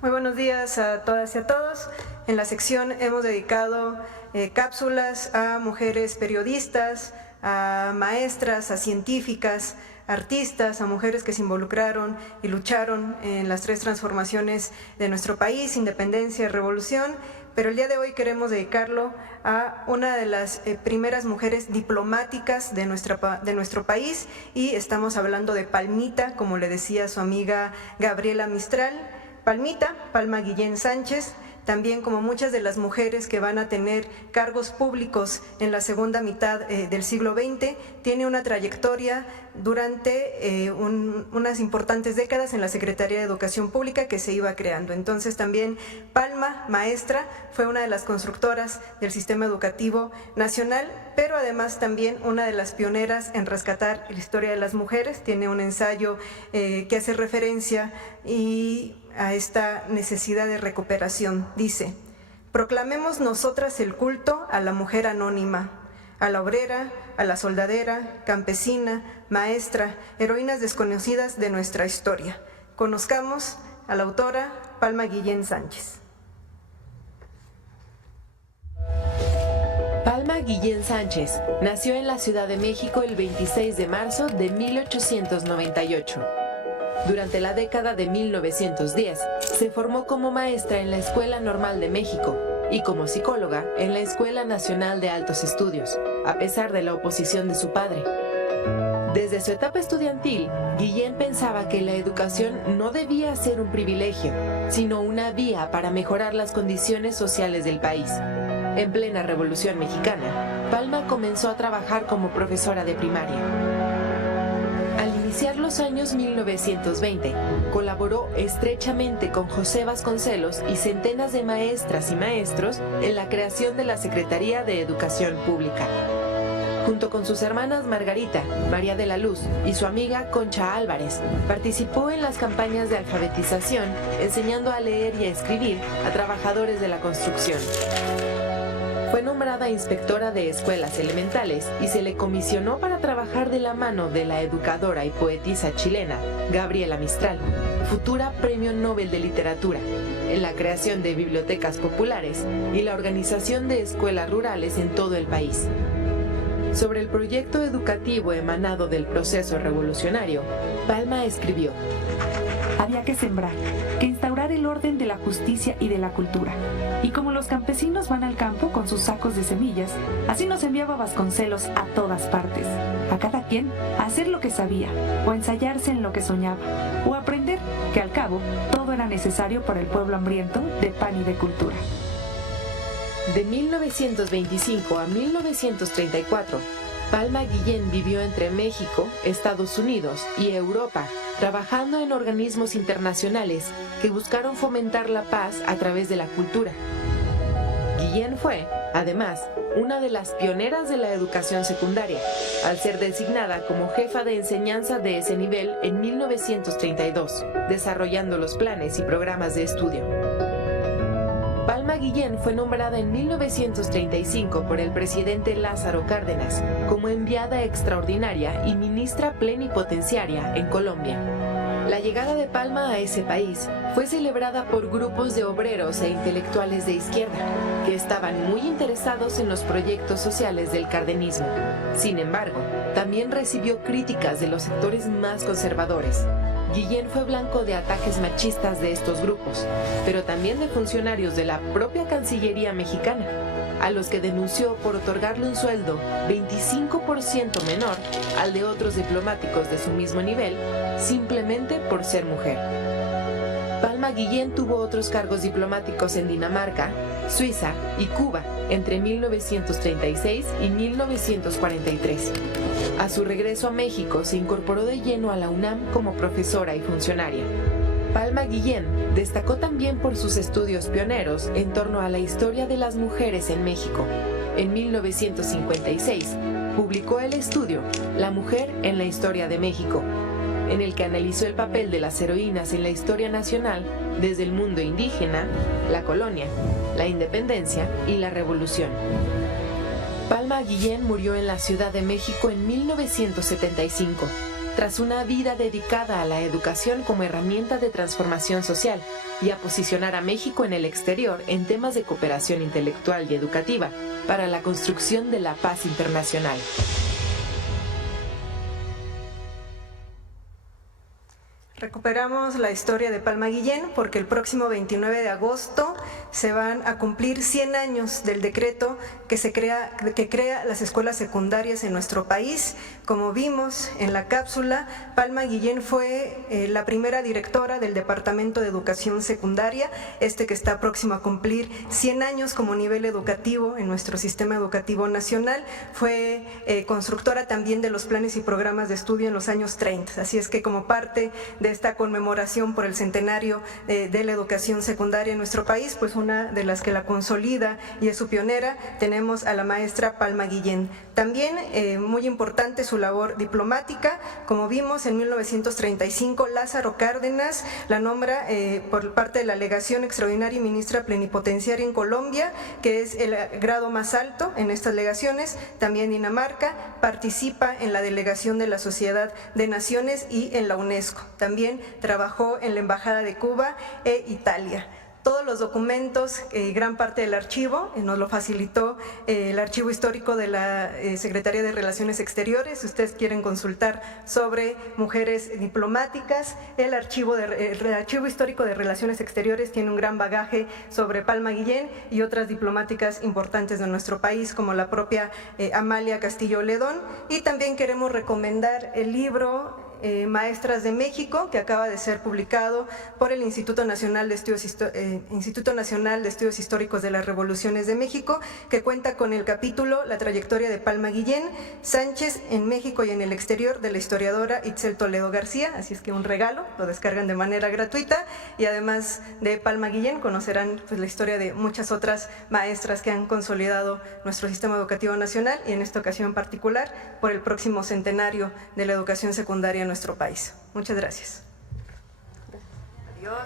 Muy buenos días a todas y a todos. En la sección hemos dedicado cápsulas a mujeres periodistas, a maestras, a científicas, artistas, a mujeres que se involucraron y lucharon en las tres transformaciones de nuestro país, independencia y revolución. Pero el día de hoy queremos dedicarlo a una de las primeras mujeres diplomáticas de nuestro país, y estamos hablando de Palmita, como le decía su amiga Gabriela Mistral. Palmita, Palma Guillén Sánchez, también como muchas de las mujeres que van a tener cargos públicos en la segunda mitad del siglo XX, tiene una trayectoria durante unas importantes décadas en la Secretaría de Educación Pública que se iba creando. Entonces también Palma, maestra, fue una de las constructoras del sistema educativo nacional, pero además también una de las pioneras en rescatar la historia de las mujeres. Tiene un ensayo que hace referencia a esta necesidad de recuperación. Dice: proclamemos nosotras el culto a la mujer anónima, a la obrera, a la soldadera, campesina, maestra, heroínas desconocidas de nuestra historia. Conozcamos a la autora Palma Guillén Sánchez. Palma Guillén Sánchez nació en la Ciudad de México el 26 de marzo de 1898. Durante la década de 1910, se formó como maestra en la Escuela Normal de México y como psicóloga en la Escuela Nacional de Altos Estudios, a pesar de la oposición de su padre. Desde su etapa estudiantil, Guillén pensaba que la educación no debía ser un privilegio, sino una vía para mejorar las condiciones sociales del país. En plena Revolución Mexicana, Palma comenzó a trabajar como profesora de primaria. Al iniciar los años 1920, colaboró estrechamente con José Vasconcelos y centenas de maestras y maestros en la creación de la Secretaría de Educación Pública. Junto con sus hermanas Margarita, María de la Luz y su amiga Concha Álvarez, participó en las campañas de alfabetización, enseñando a leer y a escribir a trabajadores de la construcción. Fue nombrada inspectora de escuelas elementales y se le comisionó para trabajar de la mano de la educadora y poetisa chilena Gabriela Mistral, futura Premio Nobel de Literatura, en la creación de bibliotecas populares y la organización de escuelas rurales en todo el país. Sobre el proyecto educativo emanado del proceso revolucionario, Palma escribió: había que sembrar, que instaurar el orden de la justicia y de la cultura. Y como los campesinos van al campo con sus sacos de semillas, así nos enviaba Vasconcelos a todas partes, a cada quien a hacer lo que sabía, o ensayarse en lo que soñaba, o aprender que al cabo todo era necesario para el pueblo hambriento de pan y de cultura. De 1925 a 1934, Palma Guillén vivió entre México, Estados Unidos y Europa, trabajando en organismos internacionales que buscaron fomentar la paz a través de la cultura. Guillén fue, además, una de las pioneras de la educación secundaria, al ser designada como jefa de enseñanza de ese nivel en 1932, desarrollando los planes y programas de estudio. Palma Guillén fue nombrada en 1935 por el presidente Lázaro Cárdenas como enviada extraordinaria y ministra plenipotenciaria en Colombia. La llegada de Palma a ese país fue celebrada por grupos de obreros e intelectuales de izquierda, que estaban muy interesados en los proyectos sociales del cardenismo. Sin embargo, también recibió críticas de los sectores más conservadores. Guillén fue blanco de ataques machistas de estos grupos, pero también de funcionarios de la propia Cancillería mexicana, a los que denunció por otorgarle un sueldo 25% menor al de otros diplomáticos de su mismo nivel, simplemente por ser mujer. Palma Guillén tuvo otros cargos diplomáticos en Dinamarca, Suiza y Cuba entre 1936 y 1943. A su regreso a México se incorporó de lleno a la UNAM como profesora y funcionaria. Palma Guillén destacó también por sus estudios pioneros en torno a la historia de las mujeres en México. En 1956 publicó el estudio La mujer en la historia de México, en el que analizó el papel de las heroínas en la historia nacional desde el mundo indígena, la colonia, la independencia y la revolución. Palma Guillén murió en la Ciudad de México en 1975, tras una vida dedicada a la educación como herramienta de transformación social y a posicionar a México en el exterior en temas de cooperación intelectual y educativa para la construcción de la paz internacional. Recuperamos la historia de Palma Guillén porque el próximo 29 de agosto se van a cumplir 100 años del decreto que crea las escuelas secundarias en nuestro país. Como vimos en la cápsula, Palma Guillén fue la primera directora del Departamento de Educación Secundaria, que está próximo a cumplir 100 años como nivel educativo en nuestro sistema educativo nacional. Fue constructora también de los planes y programas de estudio en los años 30, así es que como parte de esta conmemoración por el centenario de la educación secundaria en nuestro país, pues una de las que la consolida y es su pionera, tenemos a la maestra Palma Guillén. También muy importante su labor diplomática. Como vimos, en 1935 Lázaro Cárdenas la nombra por parte de la Legación Extraordinaria y Ministra Plenipotenciaria en Colombia, que es el grado más alto en estas legaciones. También Dinamarca participa en la delegación de la Sociedad de Naciones y en la UNESCO. También trabajó en la Embajada de Cuba e Italia. Todos los documentos, gran parte del archivo, nos lo facilitó el archivo histórico de la Secretaría de Relaciones Exteriores. Si ustedes quieren consultar sobre mujeres diplomáticas, el archivo histórico de Relaciones Exteriores tiene un gran bagaje sobre Palma Guillén y otras diplomáticas importantes de nuestro país, como la propia Amalia Castillo Ledón. Y también queremos recomendar el libro Maestras de México, que acaba de ser publicado por el Instituto Nacional de Estudios Históricos de las Revoluciones de México, que cuenta con el capítulo La trayectoria de Palma Guillén Sánchez en México y en el exterior, de la historiadora Itzel Toledo García. Así es que un regalo, lo descargan de manera gratuita, y además de Palma Guillén conocerán pues la historia de muchas otras maestras que han consolidado nuestro sistema educativo nacional, y en esta ocasión en particular por el próximo centenario de la educación secundaria en nuestro país. Muchas gracias. Adiós.